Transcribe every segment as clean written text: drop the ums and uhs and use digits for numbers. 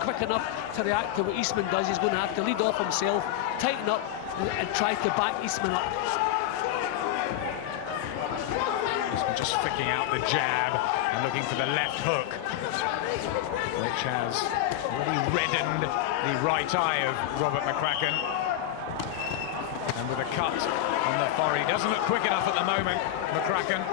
quick enough to react to what Eastman does, he's going to have to lead off himself, tighten up, and try to back Eastman up. Eastman just flicking out the jab and looking for the left hook, which has really reddened the right eye of Robert McCracken. And with a cut on the forehead, he doesn't look quick enough at the moment, McCracken.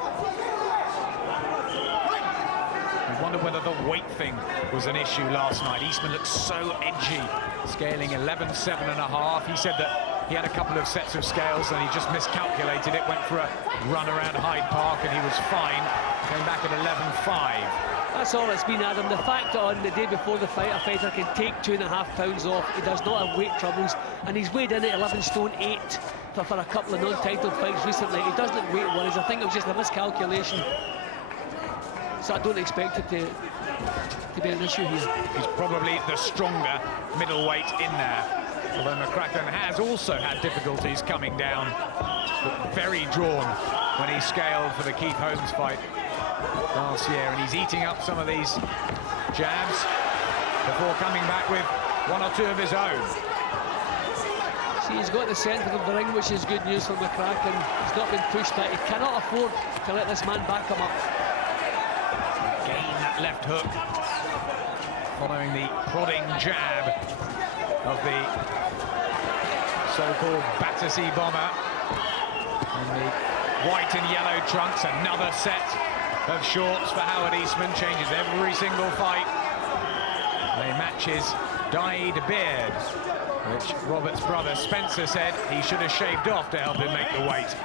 I wonder whether the weight thing was an issue last night. Eastman looked so edgy, scaling 11.7½. He said that he had a couple of sets of scales and he just miscalculated it, went for a run around Hyde Park and he was fine. Came back at 11.5. That's all it's been, Adam. The fact that on the day before the fight, a fighter can take 2.5 pounds off, he does not have weight troubles, and he's weighed in at 11 stone 8 for a couple of non-title fights recently. He doesn't have weight worries. I think it was just a miscalculation. So I don't expect it to be an issue here. He's probably the stronger middleweight in there. Although McCracken has also had difficulties coming down. But very drawn when he scaled for the Keith Holmes fight last year. And he's eating up some of these jabs before coming back with one or two of his own. See, he's got the centre of the ring, which is good news for McCracken. He's not been pushed back. He cannot afford to let this man back him up. That left hook following the prodding jab of the so-called Battersea bomber in the white and yellow trunks. Another set of shorts for Howard Eastman, changes every single fight. They match his dyed beard, which Robert's brother Spencer said he should have shaved off to help him make the weight.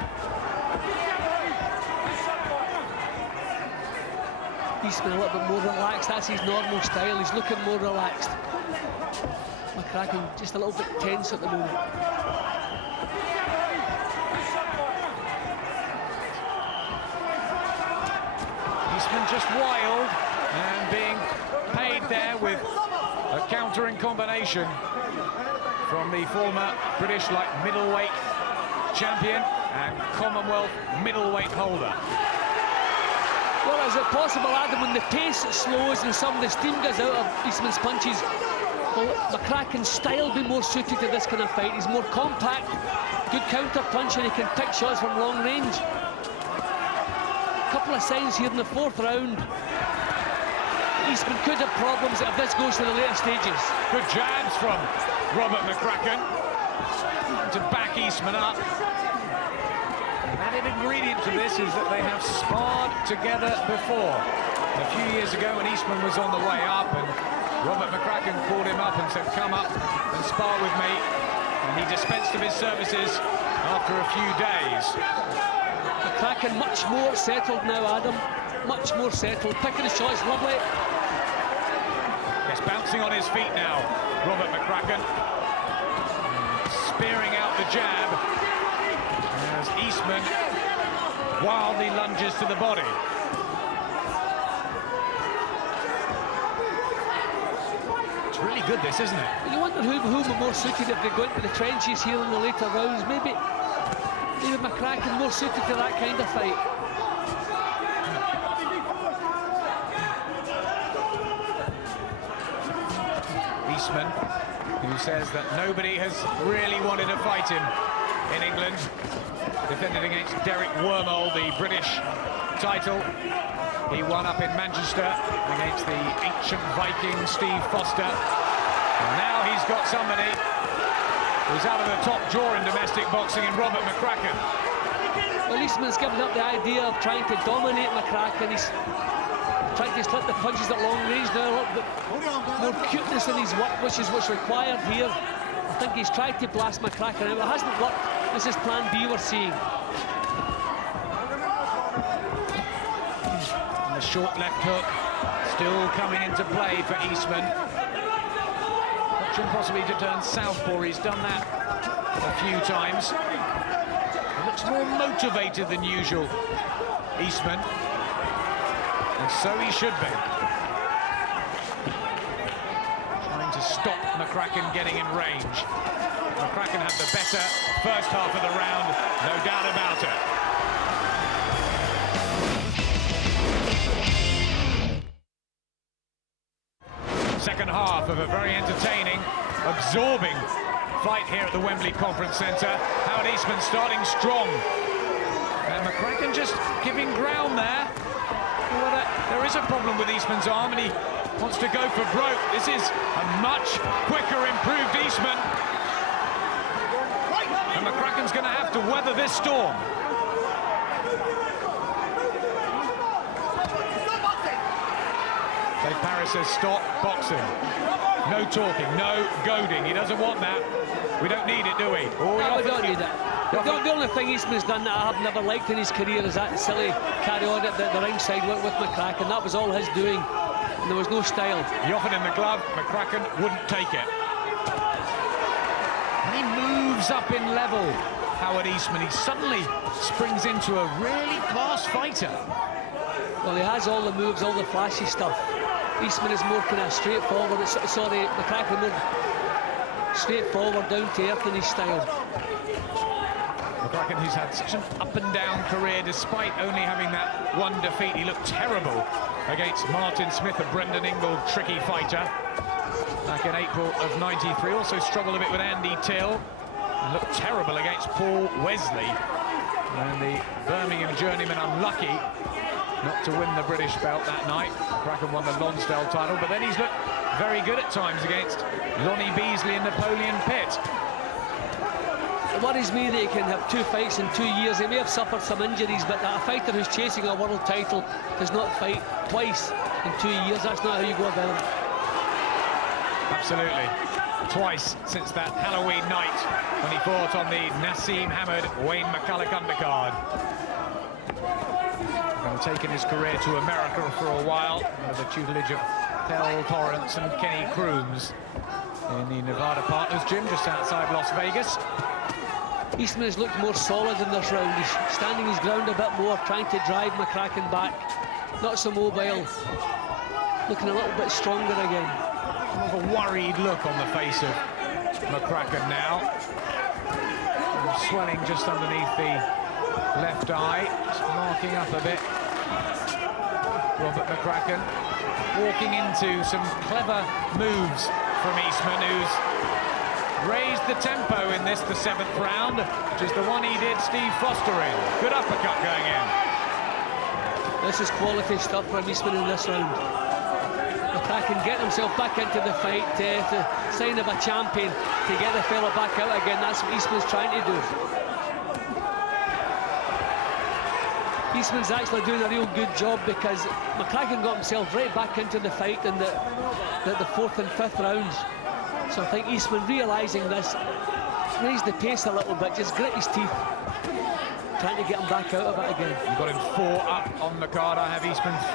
Eastman a little bit more relaxed. That's his normal style. He's looking more relaxed. McCracken just a little bit tense at the moment. Eastman just wild and being paid there with a countering combination from the former British light middleweight champion and Commonwealth middleweight holder. Well, is it possible, Adam, when the pace slows and some of the steam goes out of Eastman's punches, will McCracken's style be more suited to this kind of fight? He's more compact, good counter punch, and he can pick shots from long range. A couple of signs here in the fourth round. Eastman could have problems if this goes to the later stages. Good jabs from Robert McCracken to back Eastman up. Added ingredient to this is that they have sparred together before. A few years ago when Eastman was on the way up and Robert McCracken called him up and said, come up and spar with me. And he dispensed of his services after a few days. McCracken much more settled now, Adam. Much more settled, picking his shots, lovely. Yes, bouncing on his feet now, Robert McCracken. Spearing out the jab as Eastman wildly lunges to the body. It's really good, this, isn't it? You wonder who are more suited if they go into the trenches here in the later rounds. Maybe McCracken more suited to that kind of fight. Eastman, who says that nobody has really wanted to fight him in England, defended against Derek Wormald, the British title. He won up in Manchester against the ancient Viking Steve Foster. And now he's got somebody who's out of the top drawer in domestic boxing in Robert McCracken. Well, Eastman's given up the idea of trying to dominate McCracken. He's trying to split the punches at long range now, a little bit more cuteness in his work, which is what's required here. I think he's tried to blast McCracken out. It hasn't worked. This is plan B we're seeing. And the short left hook still coming into play for Eastman. Option possibly to turn southpaw. He's done that a few times. He looks more motivated than usual, Eastman. And so he should be. Trying to stop McCracken getting in range. McCracken had the better first half of the round, no doubt about it. Second half of a very entertaining, absorbing fight here at the Wembley Conference Centre. Howard Eastman starting strong. And McCracken just giving ground there. Well, there is a problem with Eastman's arm, and he wants to go for broke. This is a much quicker, improved Eastman. And McCracken's going to have to weather this storm. Dave Paris says stop boxing. No talking, no goading. He doesn't want that. We don't need it, do we? Oh, no, we don't need it. The only thing Eastman's done that I have never liked in his career is that silly carry on at the ringside with McCracken. That was all his doing. And there was no style. He offered him the glove. McCracken wouldn't take it. And he moves up in level. Howard Eastman, he suddenly springs into a really class fighter. Well, he has all the moves, all the flashy stuff. Eastman is more kind of straightforward. Sorry, McCracken more straightforward, down to earth in his style. McCracken, who's had such an up-and-down career, despite only having that one defeat. He looked terrible against Martin Smith, a Brendan Ingle tricky fighter, back in April of '93. Also struggled a bit with Andy Till. And looked terrible against Paul Wesley. And the Birmingham journeyman unlucky not to win the British belt that night. McCracken won the Lonsdale title, but then he's looked very good at times against Lonnie Beasley and Napoleon Pitt. It worries me that he can have 2 fights in 2 years. He may have suffered some injuries, but a fighter who's chasing a world title does not fight twice in 2 years. That's not how you go about it. Absolutely. Twice since that Halloween night when he fought on the Nassim Hamad Wayne McCulloch undercard. And taken his career to America for a while under the tutelage of Tel Torrance and Kenny Crooms in the Nevada Partners Gym just outside Las Vegas. Eastman has looked more solid in this round. He's standing his ground a bit more, trying to drive McCracken back. Not so mobile. Looking a little bit stronger again. More of a worried look on the face of McCracken now. And swelling just underneath the left eye, just marking up a bit. Robert McCracken walking into some clever moves from Eastman, who's raised the tempo in this, the 7th round, which is the one he did Steve Foster in. Good uppercut going in. This is quality stuff from Eastman in this round. McCracken getting himself back into the fight, the sign of a champion, to get the fella back out again. That's what Eastman's trying to do. Eastman's actually doing a real good job, because McCracken got himself right back into the fight in the 4th and 5th rounds. So I think Eastman, realising this, raised the pace a little bit, just grit his teeth, trying to get him back out of it again. You've got him 4 up on the card. I have Eastman